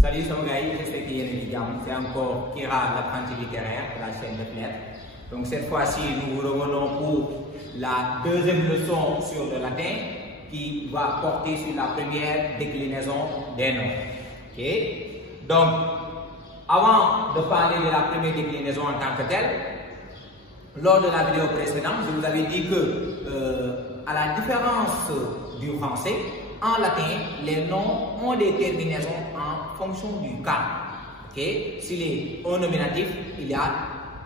Salut, c'est mon gars, j'espère qu'il y a une vidéo. C'est encore Kira, l'apprenti littéraire, la chaîne de Fenêtre. Donc cette fois-ci, nous revenons pour la deuxième leçon sur le latin qui va porter sur la première déclinaison des noms. Ok? Donc, avant de parler de la première déclinaison en tant que telle, lors de la vidéo précédente, je vous avais dit que, à la différence du français, en latin, les noms ont des terminaisons en fonction du cas. Okay? S'il est un nominatif, il y a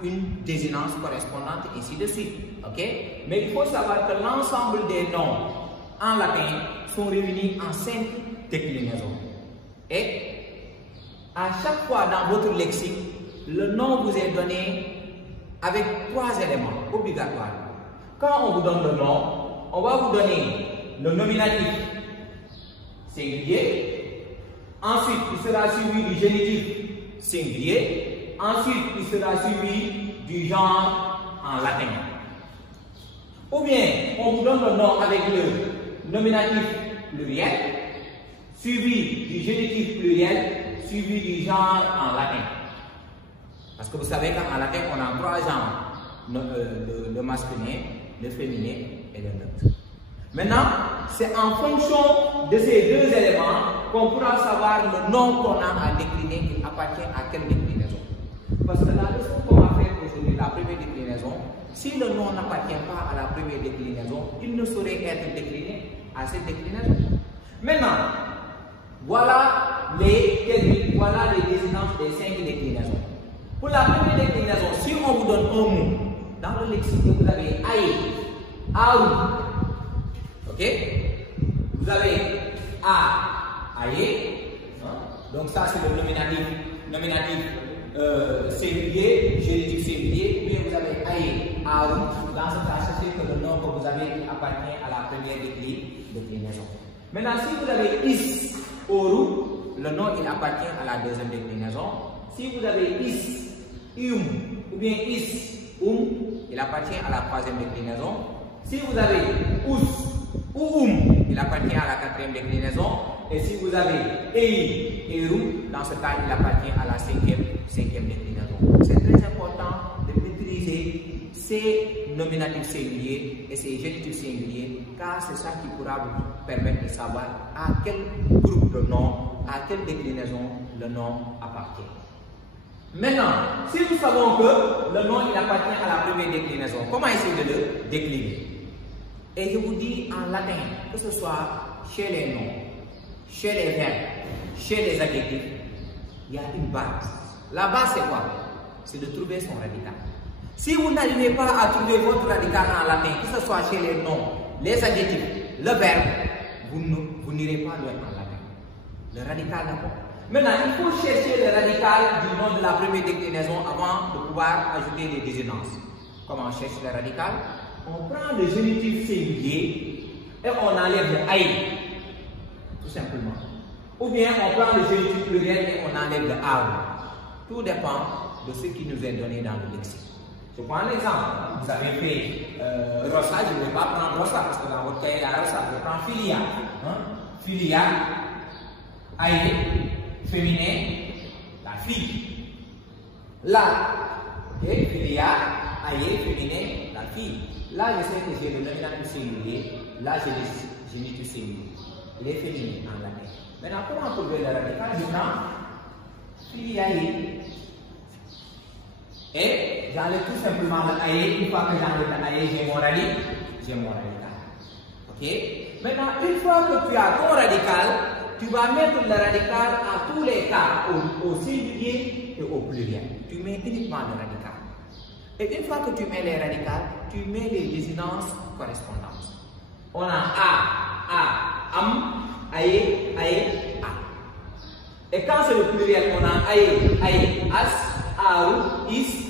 une désinence correspondante, et ainsi de suite. Okay? Mais il faut savoir que l'ensemble des noms en latin sont réunis en 5 déclinaisons. Et à chaque fois dans votre lexique, le nom vous est donné avec 3 éléments obligatoires. Quand on vous donne le nom, on va vous donner le nominatif singulier, ensuite il sera suivi du génitif singulier, ensuite il sera suivi du genre en latin. Ou bien on vous donne le nom avec le nominatif pluriel, suivi du génitif pluriel, suivi du genre en latin. Parce que vous savez qu'en latin on a 3 genres, le masculin, le féminin et le neutre. Maintenant, c'est en fonction de ces 2 éléments qu'on pourra savoir le nom qu'on a à décliner qui appartient à quelle déclinaison. Parce que la leçon qu'on va faire aujourd'hui, la première déclinaison, si le nom n'appartient pas à la première déclinaison, il ne saurait être décliné à cette déclinaison. Maintenant, voilà les désinences des 5 déclinaisons. Pour la première déclinaison, si on vous donne un mot, dans le lexique, vous avez aïe, aou. Ok? Vous avez aïe. Donc ça c'est le nominatif singulier, génitif singulier. Puis vous avez aïe, aou. Dans ce cas, sachez que le nom que vous avez appartient à la première déclinaison. Maintenant, si vous avez is, oru, le nom il appartient à la deuxième déclinaison. Si vous avez is, ou bien is, il appartient à la 3e déclinaison. Si vous avez us ou il appartient à la 4e déclinaison. Et si vous avez ei, eru, dans ce cas, il appartient à la 5e déclinaison. C'est très important de maîtriser ces nominatifs singuliers et ces génitifs singuliers, car c'est ça qui pourra vous permettre de savoir à quel groupe de noms, à quelle déclinaison le nom appartient. Maintenant, si nous savons que le nom il appartient à la première déclinaison, comment essayer de le décliner? Et je vous dis en latin, que ce soit chez les noms, chez les verbes, chez les adjectifs, il y a une base. La base c'est quoi? C'est de trouver son radical. Si vous n'arrivez pas à trouver votre radical en latin, que ce soit chez les noms, les adjectifs, le verbe, vous n'irez pas loin en latin. Le radical d'abord. Maintenant, il faut chercher le radical du nom de la première déclinaison avant de pouvoir ajouter des désinences. Comment on cherche le radical? On prend le génitif singulier et on enlève le aïe, tout simplement. Ou bien on prend le génitif pluriel et on enlève le aou. Tout dépend de ce qui nous est donné dans le lexique. Je prends un exemple. Vous avez fait Rosa, je ne vais pas prendre Rosa parce que dans votre cahier, la Rosa, je prends Filia. Filia, aïe, féminin, la fille. Là, ok, Filia, aïe, féminin, la fille. Là, je sais que j'ai le nominatif singulier. Là, j'ai le génitif singulier. Les féminins en latin. Maintenant, comment trouver le radical? Je prends filiae. Et j'enlève tout simplement le aïe. Une fois que j'enlève le aïe, j'ai mon radical. Ok? Maintenant, une fois que tu as ton radical, tu vas mettre le radical à tous les cas, au singulier et au pluriel. Tu mets uniquement le radical. Et une fois que tu mets les radicales, tu mets les désinences correspondantes. On a am, aïe, a. Et quand c'est le pluriel, on a aïe, as, aou, is.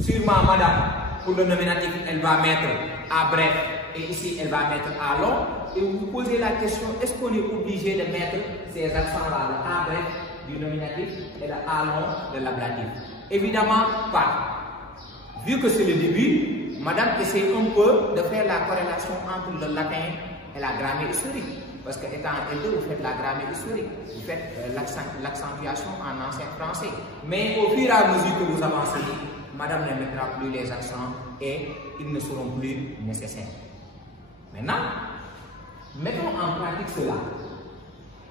Sûrement, madame, pour le nominatif, elle va mettre à bref et ici, elle va mettre à long. Et vous vous posez la question, est-ce qu'on est obligé de mettre ces accents-là, le à bref du nominatif et le à long de l'ablatif? Évidemment pas. Vu que c'est le début, madame essaie un peu de faire la corrélation entre le latin et la grammaire historique. Parce que étant L2, vous faites la grammaire historique, vous faites l'accentuation en ancien français. Mais au fur et à mesure que vous avancez, madame ne mettra plus les accents et ils ne seront plus nécessaires. Maintenant, mettons en pratique cela.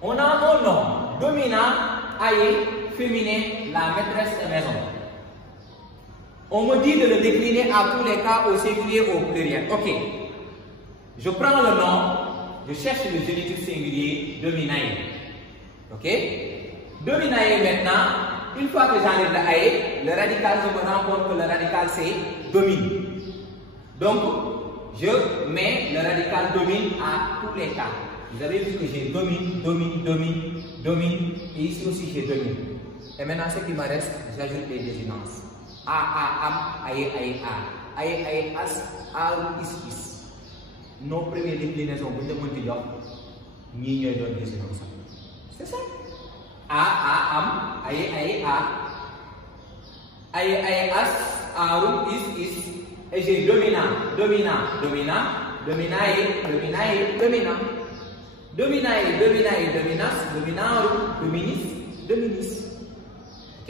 On a un nom dominant, aïe, féminin, la maîtresse de maison. On me dit de le décliner à tous les cas au singulier ou au pluriel. Ok. Je prends le nom, je cherche le génitif singulier dominae. Ok. Dominae maintenant, une fois que j'enlève le aïe, le radical, je me rends compte que le radical c'est domine. Donc, je mets le radical domine à tous les cas. Vous avez vu que j'ai domine, et ici aussi j'ai domine. Et maintenant, ce qui me reste, j'ajoute les désinences. A, am, aïe, a. Aïe, as, a, is. Nos premières déclinaisons, vous devez dire, ni donne désinences. C'est ça. A, am, aïe, a. Aïe, as, a, is. Et j'ai dominant, dominae, dominis. Ok?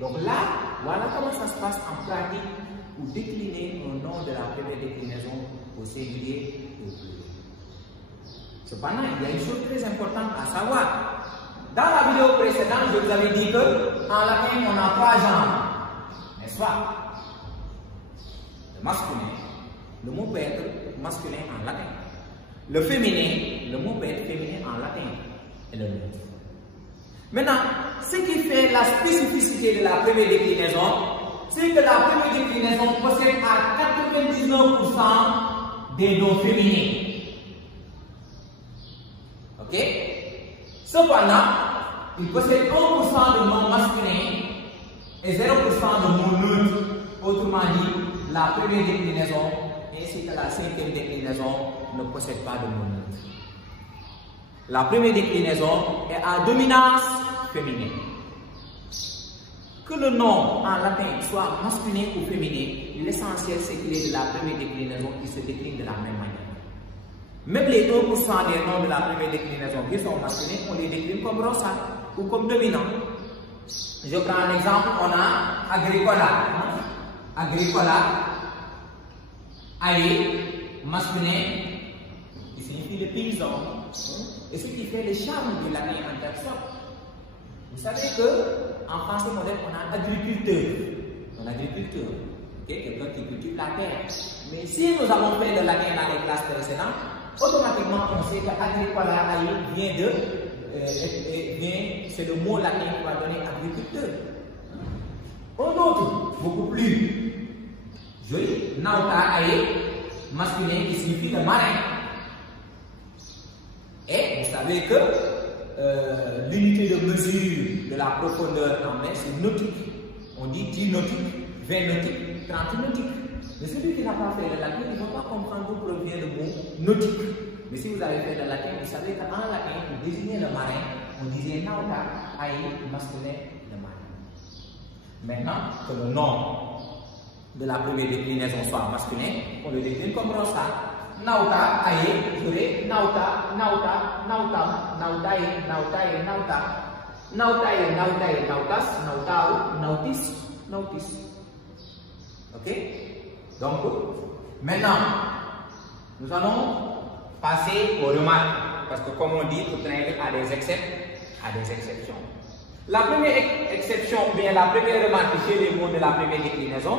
Donc là, voilà comment ça se passe en pratique pour décliner un nom de la première déclinaison au singulier et au pluriel. Cependant, il y a une chose très importante à savoir. Dans la vidéo précédente, je vous avais dit qu'en latin, on a 3 genres. N'est-ce pas? Le masculin, le mot peut être masculin en latin. Le féminin, le mot peut être féminin en latin. Et le neutre. Maintenant, ce qui fait la spécificité de la première déclinaison, c'est que la première déclinaison possède à 99% des noms féminins. Ok? Cependant, il possède 1% de noms masculins et 0% de noms neutres. Autrement dit, la première déclinaison ainsi que la cinquième déclinaison ne possèdent pas de noms neutres. La première déclinaison est à dominance féminine. Que le nom en latin soit masculin ou féminin, l'essentiel c'est qu'il est de la première déclinaison qui se décline de la même manière. Même les 1% des noms de la première déclinaison qui sont masculins, on les décline comme rosa ou comme dominant. Je prends un exemple, on a agricola. Agricola, aïe, masculin, qui signifie le paysan. Et ce qui fait le charme du latin en quelque sorte. Vous savez qu'en français moderne, on a agriculteur. Un agriculteur, quelqu'un qui cultive la terre. Mais si nous avons fait le latin dans les classes précédentes, automatiquement on sait que agricola vient c'est le mot latin qui va donner agriculteur. Un autre, beaucoup plus joli, nauta masculin qui signifie le marin. Et vous savez que l'unité de mesure de la profondeur en mer, c'est nautique. On dit 10 nautiques, 20 nautiques, 30 nautiques. Mais celui qui n'a pas fait le latin, il ne va pas comprendre d'où provient le mot nautique. Mais si vous avez fait le latin, vous savez qu'en latin, pour désigner le marin, on disait nauta, masculin, le marin. Maintenant, que le nom de la première déclinaison soit masculin, on le décline comme rosa. Nauta, j'aurai nauta, nautam, nautae, nautas, nautis. Ok? Donc, maintenant, nous allons passer aux remarques. Parce que comme on dit, tout règle a des exceptions. La première exception, bien la première remarque chez les mots de la première déclinaison,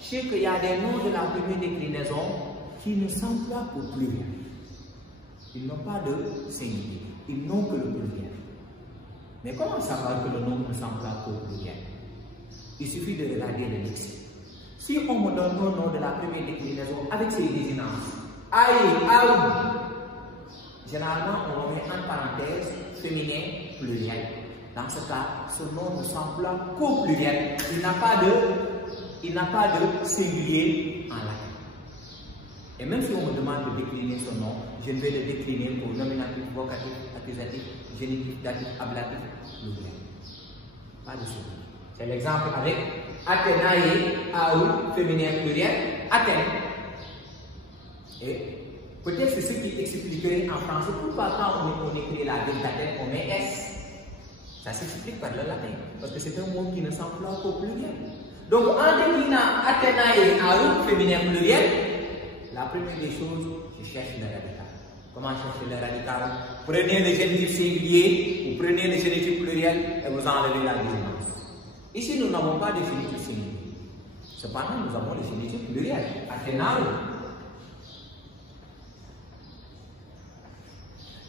c'est qu'il y a des mots de la première déclinaison qui ne s'emploient qu'au pluriel. Ils n'ont pas de singulier, ils n'ont que le pluriel. Mais comment savoir que le nom ne s'emploie qu'au pluriel? Il suffit de regarder le lexique. Si on me donne un nom de la première déclinaison avec ses désinences, généralement on met en parenthèse féminin pluriel. Dans ce cas, ce nom ne s'emploie qu'au pluriel. Il n'a pas de singulier en latin. Et même si on me demande de décliner ce nom, je vais le décliner pour nominatif, vocatif, accusatif, génitif, datif, ablatif, pluriel. Pas de souci. C'est l'exemple avec Athénae, Aou, féminin pluriel, Athènes. Et Peut-être c'est ce qui expliquerait en français pourquoi quand on écrit la ville d'Athènes, on met S. Ça s'explique par le latin, parce que c'est un mot qui ne s'emploie qu'au pluriel. Donc, en déclinant Athénae en route féminin pluriel, la première des choses, je cherche le radical. Comment chercher le radical? Prenez le génitif singulier, ou prenez le génitif pluriel, et vous enlevez la désinence. Ici, nous n'avons pas de génitif singulier. Cependant, nous avons le génitif pluriel, Athénae.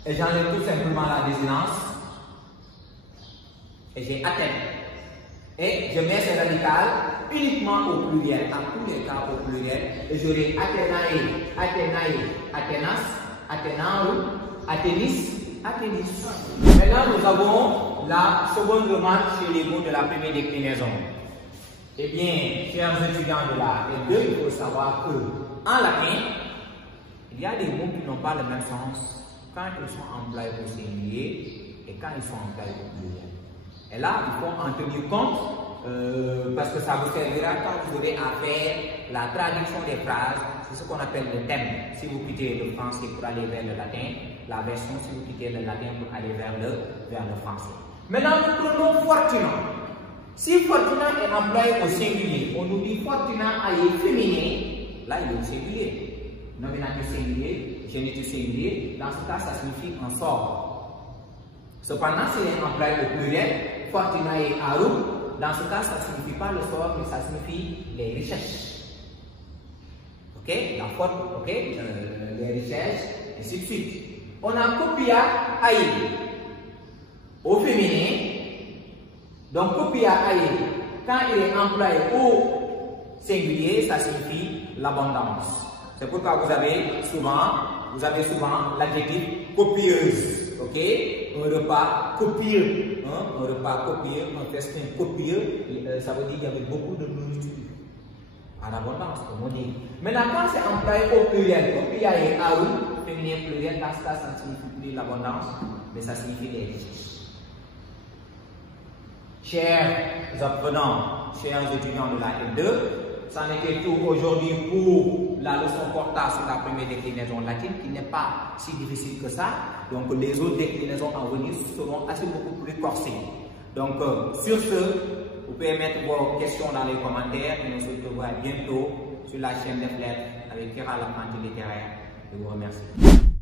Et j'enlève tout simplement la désinence. Et j'ai Athènes. Et je mets ce radical uniquement au pluriel, dans tous les cas au pluriel. Et j'aurai Athénae, Athénae, Athénas, Athénae, Athénis, Athénis. Maintenant, nous avons la seconde remarque chez les mots de la première déclinaison. Eh bien, chers étudiants de la L2, il faut savoir que en latin, il y a des mots qui n'ont pas le même sens quand ils sont employés au singulier et quand ils sont employés au pluriel. Et là, il faut en tenir compte parce que ça vous servira quand vous aurez à faire la traduction des phrases. C'est ce qu'on appelle le thème. Si vous quittez le français pour aller vers le latin, la version si vous quittez le latin pour aller vers le français. Maintenant, nous prenons Fortuna. Si Fortuna est employé au singulier, on nous dit Fortuna est féminin, là il est au singulier. Nominatif singulier, génitif singulier, dans ce cas, ça signifie un sort. Cependant, s'il est employé au pluriel, Fortunae arum, dans ce cas, ça ne signifie pas le sort, mais ça signifie les richesses. Ok? La forte, ok? Les richesses, ainsi de suite. On a copia aïe au féminin. Donc, copia aïe, quand il est employé au singulier, ça signifie l'abondance. C'est pourquoi vous avez souvent l'adjectif copieuse. Ok? Un repas copieux, un repas copieux, un festin copieux, ça veut dire qu'il y avait beaucoup de nourriture. En abondance, comme on dit. Maintenant, quand c'est employé au pluriel, copia et aru, féminin pluriel, dans ce cas, ça ne signifie plus l'abondance, mais ça signifie les richesses. Chers apprenants, chers étudiants de la L2, ça n'était tout aujourd'hui pour la leçon portée sur la première déclinaison latine, qui n'est pas si difficile que ça. Donc les autres déclinaisons à venir seront assez beaucoup plus corsées. Donc sur ce, vous pouvez mettre vos questions dans les commentaires et nous se retrouvons bientôt sur la chaîne des lettres avec Kira l'apprenti littéraire. Je vous remercie.